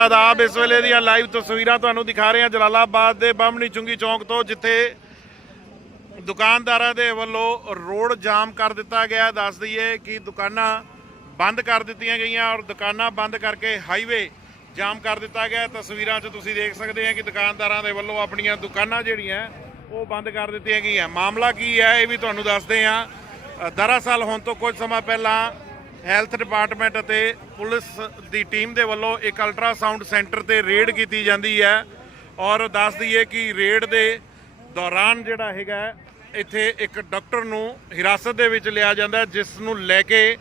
ਆਦਾਬ ਇਸ ਵੇਲੇ ਦੀਆਂ ਲਾਈਵ ਤਸਵੀਰਾਂ ਤੁਹਾਨੂੰ ਦਿਖਾ ਰਹੇ ਹਾਂ ਜਲਾਲਾਬਾਦ ਦੇ ਬਾਹਮਣੀ ਚੁੰਗੀ ਚੌਂਕ ਤੋਂ, ਜਿੱਥੇ ਦੁਕਾਨਦਾਰਾਂ ਦੇ ਵੱਲੋਂ ਰੋਡ ਜਾਮ ਕਰ ਦਿੱਤਾ ਗਿਆ। ਦੱਸ ਦਈਏ ਕਿ ਦੁਕਾਨਾਂ ਬੰਦ ਕਰ ਦਿੱਤੀਆਂ ਗਈਆਂ ਔਰ ਦੁਕਾਨਾਂ ਬੰਦ ਕਰਕੇ ਹਾਈਵੇ ਜਾਮ ਕਰ ਦਿੱਤਾ ਗਿਆ। ਤਸਵੀਰਾਂ 'ਚ ਤੁਸੀਂ ਦੇਖ ਸਕਦੇ ਆ ਕਿ ਦੁਕਾਨਦਾਰਾਂ ਦੇ ਵੱਲੋਂ ਆਪਣੀਆਂ ਦੁਕਾਨਾਂ ਜਿਹੜੀਆਂ, ਉਹ ਬੰਦ ਕਰ ਦਿੱਤੀਆਂ ਗਈਆਂ। ਮਾਮਲਾ ਕੀ ਹੈ, ਇਹ ਵੀ ਤੁਹਾਨੂੰ ਦੱਸਦੇ ਹਾਂ। ਦਰਅਸਲ ਹੁਣ ਤੋਂ ਕੁਝ ਸਮਾਂ ਪਹਿਲਾਂ ਹੈਲਥ ਡਿਪਾਰਟਮੈਂਟ ਅਤੇ ਪੁਲਿਸ ਦੀ ਟੀਮ ਦੇ ਵੱਲੋਂ ਇੱਕ ਅਲਟਰਾਸਾਊਂਡ ਸੈਂਟਰ ਤੇ ਰੇਡ ਕੀਤੀ ਜਾਂਦੀ ਹੈ। ਔਰ ਦੱਸ ਦਈਏ ਕਿ ਰੇਡ ਦੇ ਦੌਰਾਨ ਜਿਹੜਾ ਹੈਗਾ, ਇੱਥੇ ਇੱਕ ਡਾਕਟਰ ਨੂੰ ਹਿਰਾਸਤ ਦੇ ਵਿੱਚ ਲਿਆ ਜਾਂਦਾ ਜਿਸ ਨੂੰ ਲੈ ਕੇ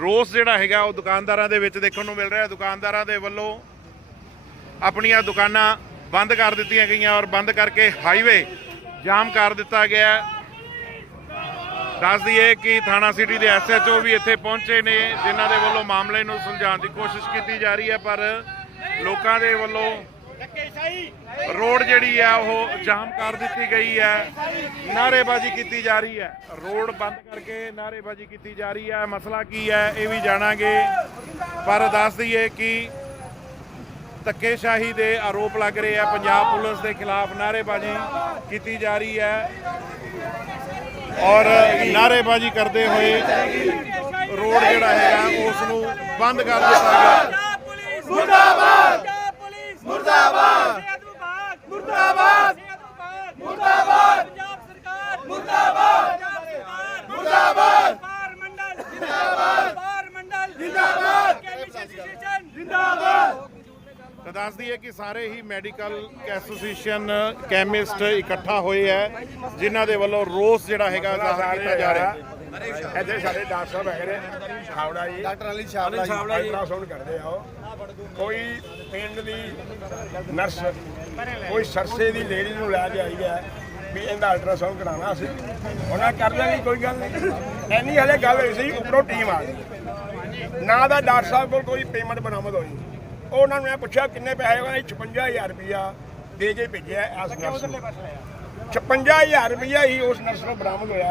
ਰੋਸ ਜਿਹੜਾ ਹੈਗਾ ਉਹ ਦੁਕਾਨਦਾਰਾਂ ਦੇ ਵਿੱਚ ਦੇਖਣ ਨੂੰ ਮਿਲ ਰਿਹਾ ਦੁਕਾਨਦਾਰਾਂ ਦੇ ਵੱਲੋਂ ਆਪਣੀਆਂ ਦੁਕਾਨਾਂ ਬੰਦ ਕਰ ਦਿੱਤੀਆਂ ਗਈਆਂ ਔਰ ਬੰਦ ਕਰਕੇ ਹਾਈਵੇ ਜਾਮ ਕਰ ਦਿੱਤਾ ਗਿਆ ਦੱਸ ਦਈਏ ਕਿ ਥਾਣਾ ਸਿਟੀ ਦੇ ਐਸਐਚਓ ਵੀ ਇੱਥੇ ਪਹੁੰਚੇ ਨੇ, ਜਿਨ੍ਹਾਂ ਦੇ ਵੱਲੋਂ ਮਾਮਲੇ ਨੂੰ ਸੁਲਝਾਉਣ ਦੀ ਕੋਸ਼ਿਸ਼ ਕੀਤੀ ਜਾ ਰਹੀ ਹੈ, ਪਰ ਲੋਕਾਂ ਦੇ ਵੱਲੋਂ ਰੋਡ ਜਿਹੜੀ ਹੈ, ਉਹ ਜਾਮ ਕਰ ਦਿੱਤੀ ਗਈ ਹੈ। ਨਾਰੇਬਾਜ਼ੀ ਕੀਤੀ ਜਾ ਰਹੀ ਹੈ। ਰੋਡ ਬੰਦ ਕਰਕੇ ਨਾਰੇਬਾਜ਼ੀ ਕੀਤੀ ਜਾ ਰਹੀ ਹੈ। ਮਸਲਾ ਕੀ ਹੈ, ਇਹ ਵੀ ਜਾਣਾਂਗੇ। ਪਰ ਦੱਸ ਦਈਏ ਕਿ ਧੱਕੇਸ਼ਾਹੀ ਦੇ ਆਰੋਪ ਲੱਗ ਰਹੇ ਆ ਪੰਜਾਬ ਪੁਲਿਸ ਦੇ ਖਿਲਾਫ ਨਾਰੇਬਾਜ਼ੀ ਕੀਤੀ ਜਾ ਰਹੀ ਹੈ। ਔਰ ਨਾਰੇਬਾਜ਼ੀ ਕਰਦੇ ਹੋਏ ਰੋਡ ਜਿਹੜਾ ਹੈਗਾ, ਉਸ ਨੂੰ ਬੰਦ ਕਰ ਦਿੱਤਾ ਗਿਆ। ਮੁਰਦਾਬਾਦ! ਮੁਰਦਾਬਾਦ! ਮੁਰਦਾਬਾਦ! ਮੁਰਦਾਬਾਦ! ਪੰਜਾਬ ਸਰਕਾਰ ਮੁਰਦਾਬਾਦ! ਪੰਜਾਬ ਮੁਰਦਾਬਾਦ! ਮੰਡਲ ਜਿੰਦਾਬਾਦ ਬਾਰ ਮੰਡਲ ਜਿੰਦਾਬਾਦ ਕੈਮਿਸਟ ਐਸੋਸੀਏਸ਼ਨ ਜਿੰਦਾਬਾਦ ਤਾਂ ਦੱਸ ਦਈਏ ਕਿ ਸਾਰੇ ਹੀ ਮੈਡੀਕਲ ਐਸੋਸੀਏਸ਼ਨ ਕੈਮਿਸਟ ਇਕੱਠਾ ਹੋਏ ਹੈ ਜਿਨ੍ਹਾਂ ਦੇ ਵੱਲੋਂ ਰੋਸ ਜਿਹੜਾ ਹੈਗਾ ਜ਼ਾਹਰ ਕੀਤਾ ਜਾ ਰਿਹਾ ਹੈ। ਇੱਥੇ ਸਾਡੇ ਡਾਕਟਰ ਸਾਹਿਬ ਹੈਗੇ ਨੇ ਛਾਵੜਾ ਜੀ। ਡਾਕਟਰ ਅਲੀ ਛਾਵੜਾ ਜੀ। ਅਲਟਰਾਸਾਊਂਡ ਕਰਦੇ ਆ ਕੋਈ ਪਿੰਡ ਦੀ ਨਰਸ ਕੋਈ ਸਰਸੇ ਦੀ ਲੇਡੀ ਨੂੰ ਲੈ ਕੇ ਆਈ ਹੈ ਵੀ ਇਹਦਾ ਅਲਟਰਾਸਾਊਂਡ ਕਰਾਉਣਾ ਸੀ ਉਹਨਾਂ ਕਰ ਲੈਣੀ ਕੋਈ ਗੱਲ ਨਹੀਂ। ਐਨੀ ਹਲੇ ਗੱਲ ਹੋਈ ਸੀ ਉੱਪਰੋਂ ਟੀਮ ਆ ਗਈ। ਨਾ ਦਾ ਡਾਕਟਰ ਸਾਹਿਬ ਕੋਲ ਕੋਈ ਪੇਮੈਂਟ ਬਰਾਮਦ ਹੋਈ। ਉਹਨਾਂ ਨੂੰ ਮੈਂ ਪੁੱਛਿਆ ਕਿੰਨੇ ਪੈਸੇ ਹੋਏ 55000 ਰੁਪਇਆ ਦੇ ਕੇ ਭੇਜਿਆ ਇਸ ਨਰਸ ਨੂੰ। 56000 ਰੁਪਇਆ ਹੀ ਉਸ ਨਰਸ ਨੂੰ ਬਰਾਮਦ ਹੋਇਆ।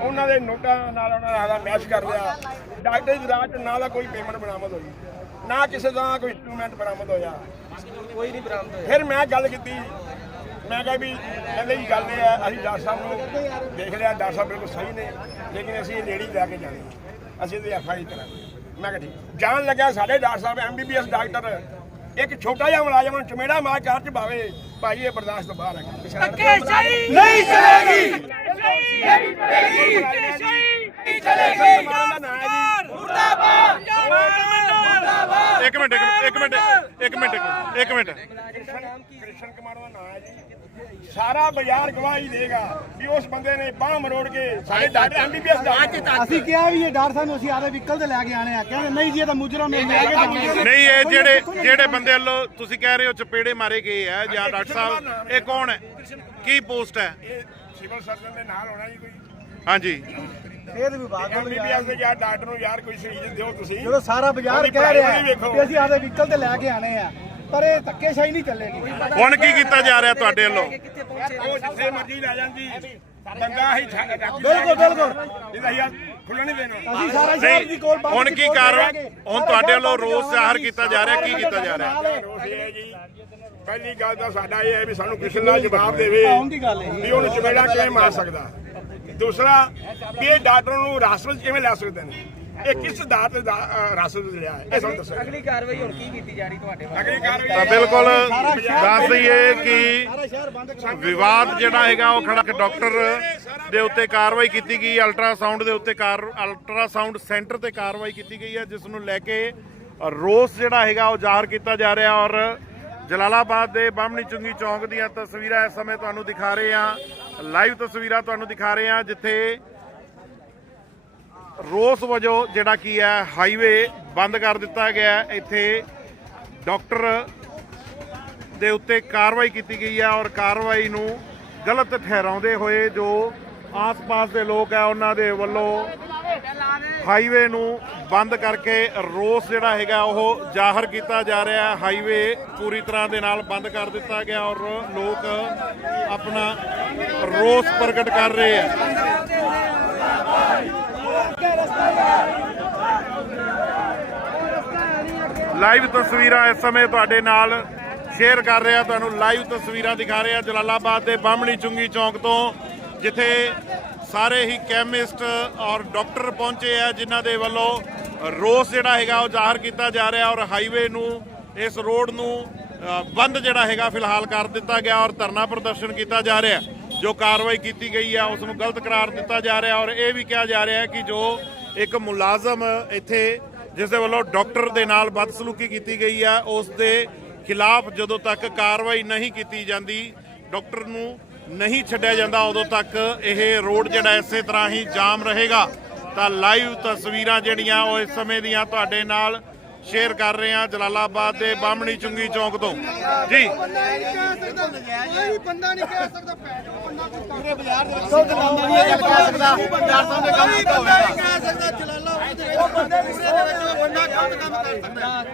ਉਹਨਾਂ ਦੇ ਨੋਟਾਂ ਨਾਲ ਉਹਨਾਂ ਦਾ ਮੈਚ ਕਰ ਲਿਆ। ਡਾਕਟਰ ਦੀ ਰਾਤ ਨਾ ਦਾ ਕੋਈ ਪੇਮੈਂਟ ਬਰਾਮਦ ਹੋਈ ਨਾ ਕਿਸੇ ਦਾ ਕੋਈ ਇੰਸਟਰੂਮੈਂਟ ਬਰਾਮਦ ਹੋਇਆ। ਕੋਈ ਨਹੀਂ ਬਰਾਮਦ ਹੋਇਆ। ਫਿਰ ਮੈਂ ਗੱਲ ਕੀਤੀ। ਮੈਂ ਕਿਹਾ ਵੀ ਕਹਿੰਦੇ ਜੀ ਗੱਲ ਇਹ ਹੈ ਅਸੀਂ ਡਾਕਟਰ ਸਾਹਿਬ ਨੂੰ ਦੇਖ ਲਿਆ ਡਾਕਟਰ ਸਾਹਿਬ ਬਿਲਕੁਲ ਸਹੀ ਨੇ ਲੇਕਿਨ ਅਸੀਂ ਇਹ ਲੇਡੀ ਲੈ ਕੇ ਜਾਣੀ। ਅਸੀਂ ਇਹਦੀ ਐਫ ਆਈ ਕਰਾਂਗੇ। ਮੈਂ ਕਿਹਾ ਠੀਕ। ਜਾਣ ਲੱਗਿਆ ਸਾਡੇ ਡਾਕਟਰ ਸਾਹਿਬ ਐਮਬੀਬੀਐਸ ਡਾਕਟਰ। ਇੱਕ ਛੋਟਾ ਜਿਹਾ ਮੁਲਾਜ਼ਮ ਨੂੰ ਚਮੇੜਾ ਮਾਰ ਕਾਰ ਚ ਬਾਵੇ ਭਾਈ ਇਹ ਬਰਦਾਸ਼ਤ ਤੋਂ ਬਾਹਰ ਹੈ ਧੱਕੇਸ਼ਾਹੀ ਨਹੀਂ ਚਲੇਗੀ। ਨਹੀਂ ਚਲੇਗੀ। ਧੱਕੇਸ਼ਾਹੀ ਨਹੀਂ ਚਲੇਗੀ। ਮੁਰਦਾਬਾਦ। ਮੁਰਦਾਬਾਦ। ਇੱਕ ਮਿੰਟ ਇੱਕ ਮਿੰਟ ਇੱਕ ਮਿੰਟ ਇੱਕ ਮਿੰਟ ਕ੍ਰਿਸ਼ਨ ਕੁਮਾਰ ਦਾ ਨਾਮ ਹੈ ਜੀ। ਸਾਰਾ ਬਾਜ਼ਾਰ ਗਵਾਹੀ ਦੇਗਾ ਵੀ ਉਸ ਬੰਦੇ ਨੇ ਬਾਹ ਮਰੋੜ ਕੇ ਸਾਡੇ ਡਾਕਟਰ ਐਮਬੀਬੀਐਸ ਡਾਕਟਰ ਅਸੀਂ ਕਿਹਾ ਵੀ ਇਹ ਡਾਕਟਰ ਸਾਹਿਬ ਨੂੰ ਅਸੀਂ ਆਦੇ ਵਹੀਕਲ ਤੇ ਲੈ ਕੇ ਆਣੇ ਆ। ਕਹਿੰਦੇ ਨਹੀਂ ਜੀ ਇਹ ਤਾਂ ਮੁਜਰਮ ਹੈ ਕੇ। ਨਹੀਂ ਇਹ ਜਿਹੜੇ ਜਿਹੜੇ ਬੰਦੇ ਵੱਲੋਂ ਤੁਸੀਂ ਕਹਿ ਰਹੇ ਹੋ ਚਪੇੜੇ ਮਾਰੇ ਗਏ ਆ ਜਾਂ ਡਾਕਟਰ ਸਾਹਿਬ ਇਹ ਕੌਣ ਹੈ? ਕੀ ਪੋਸਟ ਹੈ? ਇਹ ਸਿਵਲ ਸਰਜਨ ਦੇ ਨਾਲ ਹੋਣਾ ਜੀ ਕੋਈ। ਹਾਂਜੀ। ਸਿਹਤ ਵਿਭਾਗ ਵੱਲੋਂ ਐਮਬੀਬੀਐਸ ਦੇ ਯਾਰ ਡਾਕਟਰ ਨੂੰ ਯਾਰ ਕੋਈ ਸਹੀ ਦਿਓ ਤੁਸੀਂ। ਜਦੋਂ ਸਾਰਾ ਬਾਜ਼ਾਰ ਕਹਿ ਰਿਹਾ। ਕਿ ਅਸੀਂ ਆਦੇ ਵਹੀਕਲ ਤੇ ਲੈ ਕੇ ਆਣੇ ਆ। ਪਰ ਇਹ ਧੱਕੇਸ਼ਾਹੀ ਨਹੀਂ ਚੱਲੇਗੀ। ਹੁਣ ਕੀ ਕੀਤਾ ਜਾ ਰਿਹਾ ਤੁਹਾਡੇ ਵੱਲੋਂ? ਉਹ ਜਿੱਥੇ ਮਰਜ਼ੀ ਲੈ ਜਾਂਦੀ ਦੰਗਾ ਹੀ ਬਿਲਕੁਲ ਬਿਲਕੁਲ। ਇਹਦਾ ਯਾਰ ਖੁੱਲਣ ਨਹੀਂ ਦੇਣਾ। ਅਸੀਂ ਸਾਰਾ ਸ਼ਹਿਰ ਦੀ ਕੋਲ ਹੁਣ ਕੀ ਕਾਰਵਾਈ ਹੁਣ ਤੁਹਾਡੇ ਵੱਲੋਂ ਰੋਸ ਜ਼ਾਹਰ ਕੀਤਾ ਜਾ ਰਿਹਾ ਕੀ ਕੀਤਾ ਜਾ ਰਿਹਾ? ਰੋਸ ਇਹ ਹੈ ਜੀ ਪਹਿਲੀ ਗੱਲ ਤਾਂ ਸਾਡਾ ਇਹ ਹੈ ਵੀ ਸਾਨੂੰ ਕਿਸੇ ਦਾ ਜਵਾਬ ਦੇਵੇ ਵੀ ਉਹਨੂੰ ਚਪੇੜਾ ਕਿਵੇਂ ਮਾਰ ਸਕਦਾ। ਦੂਸਰਾ ਵੀ ਇਹ ਡਾਕਟਰ ਨੂੰ ਵਿੱਚ ਕਿਵੇਂ ਲੈ ਸਕਦੇ ਨੇ? ਇਹ ਕਿਸ ਆਧਾਰ ਤੇ ਰਾਸਤ ਵਿੱਚ ਲਿਆ ਹੈ? ਇਹ ਸਾਨੂੰ ਦੱਸੋ। ਅਗਲੀ ਕਾਰਵਾਈ ਹੁਣ ਕੀ ਕੀਤੀ ਜਾ ਰਹੀ ਤੁਹਾਡੇ ਅਗਲੀ ਤਾਂ ਕਾਰਵਾਈ ਬਿਲਕੁਲ ਦੱਸ ਦਈਏ ਕਿ ਵਿਵਾਦ ਜਿਹੜਾ ਹੈਗਾ ਉਹ ਖੜਾ ਕਿ ਡਾਕਟਰ ਦੇ ਉੱਤੇ ਕਾਰਵਾਈ ਕੀਤੀ ਗਈ ਅਲਟਰਾਸਾਊਂਡ ਦੇ ਉੱਤੇ ਕਾਰ ਅਲਟਰਾਸਾਊਂਡ ਸੈਂਟਰ ਤੇ ਕਾਰਵਾਈ ਕੀਤੀ ਗਈ ਹੈ ਜਿਸ ਨੂੰ ਲੈ ਕੇ ਰੋਸ ਜਿਹੜਾ ਹੈਗਾ ਉਹ ਜ਼ਾਹਰ ਕੀਤਾ ਜਾ ਰਿਹਾ ਔਰ ਜਲਾਲਾਬਾਦ ਦੇ ਬਾਹਮਣੀ ਚੁੰਗੀ ਚੌਂਕ ਦੀਆਂ ਤਸਵੀਰਾਂ ਇਸ ਸਮੇਂ ਤੁਹਾਨੂੰ ਦਿਖਾ ਰਹੇ ਹਾਂ। ਲਾਈਵ ਤਸਵੀਰਾਂ ਤੁਹਾਨੂੰ ਦਿਖਾ ਰਹੇ ਹਾਂ ਜਿੱਥੇ ਰੋਸ ਵਜੋਂ ਜਿਹੜਾ ਕੀ ਹੈ ਹਾਈਵੇ ਬੰਦ ਕਰ ਦਿੱਤਾ ਗਿਆ ਇੱਥੇ ਡਾਕਟਰ ਦੇ ਉੱਤੇ ਕਾਰਵਾਈ ਕੀਤੀ ਗਈ ਹੈ ਔਰ ਕਾਰਵਾਈ ਨੂੰ ਗਲਤ ਠਹਿਰਾਉਂਦੇ ਹੋਏ ਜੋ ਆਸ-ਪਾਸ ਦੇ ਲੋਕ ਹੈ, ਉਹਨਾਂ ਦੇ ਵੱਲੋਂ ਹਾਈਵੇ ਨੂੰ ਬੰਦ ਕਰਕੇ ਰੋਸ ਜਿਹੜਾ ਹੈਗਾ ਉਹ ਜ਼ਾਹਰ ਕੀਤਾ ਜਾ ਰਿਹਾ ਹੈ। ਹਾਈਵੇ ਪੂਰੀ ਤਰ੍ਹਾਂ ਦੇ ਨਾਲ ਬੰਦ ਕਰ ਦਿੱਤਾ ਗਿਆ ਔਰ ਲੋਕ ਆਪਣਾ ਰੋਸ ਪ੍ਰਗਟ ਕਰ ਰਹੇ ਹੈ। ਲਾਈਵ ਤਸਵੀਰਾਂ ਇਸ ਸਮੇਂ ਤੁਹਾਡੇ ਨਾਲ ਸ਼ੇਅਰ ਕਰ ਰਿਹਾ, ਤੁਹਾਨੂੰ ਲਾਈਵ ਤਸਵੀਰਾਂ ਦਿਖਾ ਰਿਹਾ ਜਲਾਲਾਬਾਦ ਦੇ ਬਾਹਮਣੀ ਚੁੰਗੀ ਚੌਂਕ ਤੋਂ, ਜਿੱਥੇ ਸਾਰੇ ਹੀ ਕੈਮਿਸਟ ਔਰ ਡਾਕਟਰ ਪਹੁੰਚੇ ਆ, ਜਿਨ੍ਹਾਂ ਦੇ ਵੱਲੋਂ ਰੋਸ ਜਿਹੜਾ ਹੈਗਾ ਉਹ ਜ਼ਾਹਰ ਕੀਤਾ ਜਾ ਰਿਹਾ ਔਰ ਹਾਈਵੇ ਨੂੰ, ਇਸ ਰੋਡ ਨੂੰ ਬੰਦ ਜਿਹੜਾ ਹੈਗਾ ਫਿਲਹਾਲ ਕਰ ਦਿੱਤਾ ਗਿਆ ਔਰ ਧਰਨਾ ਪ੍ਰਦਰਸ਼ਨ ਕੀਤਾ ਜਾ ਰਿਹਾ। ਜੋ ਕਾਰਵਾਈ ਕੀਤੀ ਗਈ ਆ, ਉਸ ਨੂੰ ਗਲਤ ਕਰਾਰ ਦਿੱਤਾ ਜਾ ਰਿਹਾ ਔਰ ਇਹ ਵੀ ਕਿਹਾ ਜਾ ਰਿਹਾ ਹੈ ਕਿ ਜੋ ਇੱਕ ਮੁਲਾਜ਼ਮ ਇੱਥੇ ਜਿਸ ਦੇ ਵੱਲੋਂ ਡਾਕਟਰ ਦੇ ਨਾਲ ਬਦਸਲੂਕੀ ਕੀਤੀ ਗਈ ਆ, ਉਸ ਦੇ ਖਿਲਾਫ ਜਦੋਂ ਤੱਕ ਕਾਰਵਾਈ ਨਹੀਂ ਕੀਤੀ ਜਾਂਦੀ, ਡਾਕਟਰ ਨੂੰ ਨਹੀਂ ਛੱਡਿਆ ਜਾਂਦਾ, ਉਦੋਂ ਤੱਕ ਇਹ ਰੋਡ ਜਿਹੜਾ ਇਸੇ ਤਰ੍ਹਾਂ ਹੀ ਜਾਮ ਰਹੇਗਾ। ਤਾਂ ਲਾਈਵ ਤਸਵੀਰਾਂ ਜਿਹੜੀਆਂ ਉਹ ਇਸ ਸਮੇਂ ਦੀਆਂ ਤੁਹਾਡੇ ਨਾਲ ਸ਼ੇਅਰ ਕਰ ਰਹੇ ਹਾਂ ਜਲਾਲਾਬਾਦ ਦੇ ਬਾਹਮਣੀ ਚੁੰਗੀ ਚੌਂਕ ਤੋਂ। ਜੀ। ਕੋਈ ਬੰਦਾ ਨਹੀਂ ਕਹਿ ਸਕਦਾ ਬੰਦਾ ਕੋਈ ਪੂਰੇ ਬਾਜ਼ਾਰ ਦੇ ਵਿੱਚ ਬੰਦਾ ਨਹੀਂ ਇਹ ਕਹਿ ਸਕਦਾ ਬਾਜ਼ਾਰ ਸਾਹਮਣੇ ਕੰਮ ਕੀਤਾ ਹੋਵੇਗਾ ਨਹੀਂ ਕਹਿ ਸਕਦਾ ਜਲਾਲਾਬਾਦ ਦੇ ਵਿੱਚ ਬੰਦੇ ਪੂਰੇ ਦੇ ਵਿੱਚ ਬੰਦਾ ਕੰਮ ਕੰਮ ਕਰ ਸਕਦਾ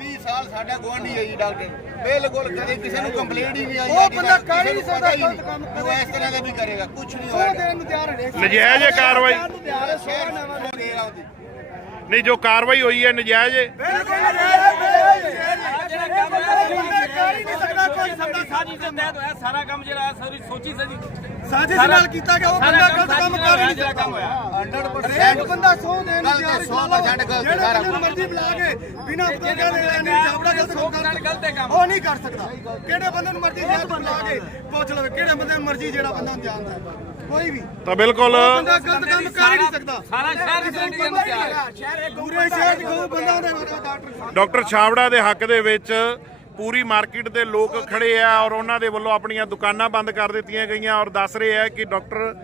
20 ਸਾਲ ਸਾਡਾ ਗਵਾਂਢੀ ਹੈ ਜੀ ਡਾਕਟਰ ਬਿਲਕੁਲ ਕਦੇ ਕਿਸੇ ਨੂੰ ਕੰਪਲੇਂਟ ਹੀ ਨਹੀਂ ਆਈ ਉਹ ਬੰਦਾ ਕਰ ਹੀ ਨਹੀਂ ਸਕਦਾ ਨਹੀਂ। ਕੰਮ ਉਹ ਇਸ ਤਰ੍ਹਾਂ ਦਾ ਵੀ ਕਰੇਗਾ ਕੁਝ ਨਹੀਂ ਹੋਏਗਾ ਦੇਣ ਨੂੰ ਤਿਆਰ ਹੈ ਨਜਾਇਜ਼ ਕਾਰਵਾਈ ਨਵਾਂ ਉਹਦੀ। ਨਹੀਂ ਜੋ ਕਾਰਵਾਈ ਹੋਈ ਹੈ ਨਜਾਇਜ਼ ਹੈ। ਜਿਹੜਾ ਕੰਮ ਹੈ ਕਰ ਹੀ ਨਹੀਂ ਸਕਦਾ ਕੋਈ ਸਾਡੀ ਸਾਜੀ ਦੇ ਤਹਿਤ ਹੋਇਆ ਸਾਰਾ ਕੰਮ ਜਿਹੜਾ ਹੈ ਸਾਰੀ ਸੋਚੀ ਸਜੀ ਸਾਜ਼ਿਸ਼ ਨਾਲ ਕੀਤਾ ਗਿਆ ਉਹ ਬੰਦਾ ਗਲਤ ਕੰਮ ਕਰ ਹੀ ਨਹੀਂ ਸਕਦਾ ਹਰੇਕ ਬੰਦਾ ਸੌ ਦੇਣ ਨੂੰ ਤਿਆਰ ਹੈ 100% ਗਲਤ ਜਿਹੜਾ ਸਾਰਾ ਬੰਦੇ ਨੂੰ ਮਰਜ਼ੀ ਬੁਲਾ ਕੇ ਬਿਨਾਂ ਪਤੋਗਾ ਦੇ ਨਹੀਂ ਜਾਵੜਾ ਗਲਤ ਕੰਮ ਕਰ ਗਲਤ ਹੈ ਕੰਮ। ਉਹ ਨਹੀਂ ਕਰ ਸਕਦਾ। ਕਿਹੜੇ ਬੰਦੇ ਨੂੰ ਮਰਜ਼ੀ ਬੁਲਾ ਕੇ ਪੁੱਛ ਲਵੇ ਕਿਹੜੇ ਬੰਦੇ ਨੂੰ ਮਰਜ਼ੀ ਜਿਹੜਾ ਬੰਦਾ ਨੂੰ ਜਾਣਦਾ ਹੈ। ਕੋਈ ਵੀ। ਤਾਂ ਬਿਲਕੁਲ। ਬੰਦਾ ਗਲਤ ਕੰਮ ਕਰ ਹੀ ਨਹੀਂ ਸਕਦਾ। ਸਾਰਾ ਸ਼ਹਿਰ ਇਸ ਦੇ ਅੰਦਰ ਤਿਆਰ ਹੈ ਪੂਰੇ ਸ਼ਹਿਰ ਚ ਕੋਈ ਬੰਦਾ ਉਹਦੇ ਨਾਲ ਡਾਕਟਰ ਡਾਕਟਰ ਛਾਵੜਾ ਦੇ ਹੱਕ ਦੇ ਵਿੱਚ ਪੂਰੀ ਮਾਰਕੀਟ ਦੇ ਲੋਕ ਖੜੇ ਆ ਔਰ ਉਹਨਾਂ ਦੇ ਵੱਲੋਂ ਆਪਣੀਆਂ ਦੁਕਾਨਾਂ ਬੰਦ ਕਰ ਦਿੱਤੀਆਂ ਗਈਆਂ ਔਰ ਦੱਸ ਰਹੇ ਆ ਕਿ ਡਾਕਟਰ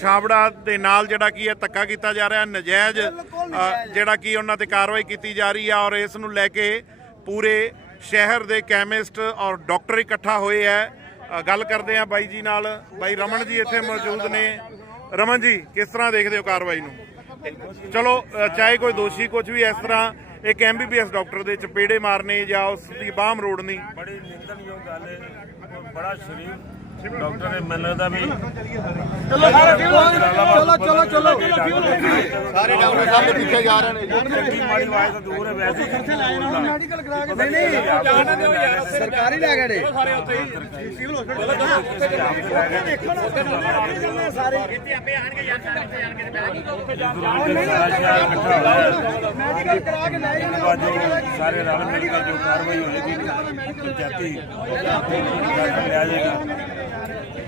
ਛਾਵੜਾ ਦੇ ਨਾਲ ਜਿਹੜਾ ਕੀ ਹੈ ਧੱਕਾ ਕੀਤਾ ਜਾ ਰਿਹਾ ਨਜਾਇਜ਼ ਜਿਹੜਾ ਕੀ ਉਹਨਾਂ ਤੇ ਕਾਰਵਾਈ ਕੀਤੀ ਜਾ ਰਹੀ ਆ ਔਰ ਇਸ ਨੂੰ ਲੈ ਕੇ ਪੂਰੇ ਸ਼ਹਿਰ ਦੇ ਕੈਮਿਸਟ ਔਰ ਡਾਕਟਰ ਇਕੱਠਾ ਹੋਏ ਆ। ਗੱਲ ਕਰਦੇ ਆ ਬਾਈ ਜੀ ਨਾਲ। ਬਾਈ ਰਮਨ ਜੀ ਇੱਥੇ ਮੌਜੂਦ ਨੇ। ਰਮਨ ਜੀ, ਕਿਸ ਤਰ੍ਹਾਂ ਦੇਖਦੇ ਹੋ ਕਾਰਵਾਈ ਨੂੰ? ਚਲੋ ਚਾਹੇ ਕੋਈ ਦੋਸ਼ੀ ਕੁਝ ਵੀ ਇਸ ਤਰ੍ਹਾਂ ਇੱਕ ਐਮਬੀਬੀਐਸ ਡਾਕਟਰ ਦੇ ਚਪੇੜੇ ਮਾਰਨੇ ਜਾਂ ਉਸ ਦੀ ਬਾਹਮ ਮਰੋੜਨੀ। ਬੜੀ ਨਿੰਦਣਯੋਗ ਗੱਲ ਹੈ। ਬੜਾ ਸ਼ਰੀਫ ਡਾਕਟਰ ਹੈ ਮੈਨੂੰ ਲੱਗਦਾ ਵੀ। ਚਲੋ ਚਲੋ ਚਲੋ ਸਾਰੇ ਡਾਕਟਰ ਸਾਹਿਬ ਪਿੱਛੇ ਜਾ ਰਹੇ ਨੇ ਜੀ। ਚੰਗੀ ਮਾੜੀ ਆਵਾਜ਼ ਤਾਂ ਦੂਰ ਹੈ ਵੈਸੇ ਹੀ ਮੈਡੀਕਲ ਕਰਾ ਕੇ ਨਹੀਂ ਨਹੀਂ। ਸਰਕਾਰੀ ਲੈ ਗਏ ਨੇ। ਮੈਡੀਕਲ ਕਰਾ ਕੇ ਲੈ ਜਾਣੇ ਸਾਰੇ ਰਲ ਮਿਲ ਕੇ ਜੋ ਕਾਰਵਾਈ ਹੋਏਗੀ ਪੰਚਾਇਤੀ ਲਿਆ ਜਾਏਗਾ।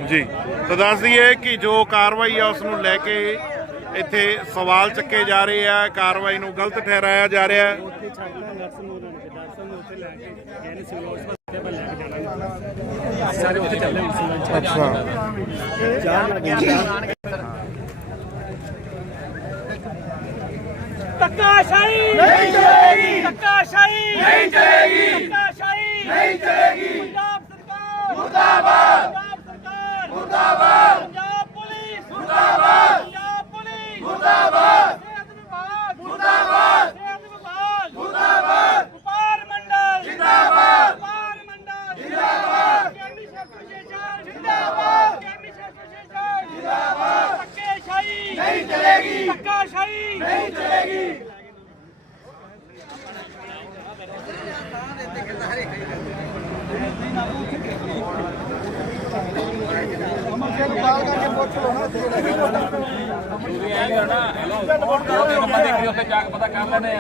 ਜੀ। ਤਾਂ ਦੱਸ ਦਈਏ ਕਿ ਜੋ ਕਾਰਵਾਈ ਆ ਉਸ ਨੂੰ ਲੈ ਕੇ ਇੱਥੇ ਸਵਾਲ ਚੱਕੇ ਜਾ ਰਹੇ ਆ। ਕਾਰਵਾਈ ਨੂੰ ਗਲਤ ਠਹਿਰਾਇਆ ਜਾ ਰਿਹਾ ਹੈ। ਧੱਕਾਸ਼ਾਹੀ! ਨਹੀਂ ਚਲੇਗੀ। ਧੱਕਾਸ਼ਾਹੀ! ਨਹੀਂ ਚਲੇਗੀ। ਧੱਕਾਸ਼ਾਹੀ! ਨਹੀਂ ਚਲੇਗੀ। ਪੰਜਾਬ ਸਰਕਾਰ! ਮੁਰਦਾਬਾਦ। ਪੰਜਾਬ ਸਰਕਾਰ ਮੁਰਦਾਬਾਦ! ਪੰਜਾਬ ਪੁਲਿਸ! ਮੁਰਦਾਬਾਦ! ਪੰਜਾਬ ਪੁਲਿਸ! ਮੁਰਦਾਬਾਦ! ਸਿਹਤ ਵਿਭਾਗ! ਮੁਰਦਾਬਾਦ! ਸਿਹਤ ਵਿਭਾਗ! ਮੁਰਦਾਬਾਦ! ਵਪਾਰ ਮੰਡਲ! ਜਿੰਦਾਬਾਦ! ਵਪਾਰ ਮੰਡਲ! ਜਿੰਦਾਬਾਦ! ਕੈਮਿਸਟ ਐਸੋਸੀਏਸ਼ਨ ਜਿੰਦਾਬਾਦ! ਕੈਮਿਸਟ ਐਸੋਸੀਏਸ਼ਨ ਜਿੰਦਾਬਾਦ! ਧੱਕੇਸ਼ਾਹੀ ਨਹੀਂ ਚਲੇਗੀ! ਧੱਕਾਸ਼ਾਹੀ ਨਹੀਂ ਚਲੇਗੀ! ਕਾਲ ਕਰਕੇ ਪਤਾ ਕਰ ਲੈਣੇ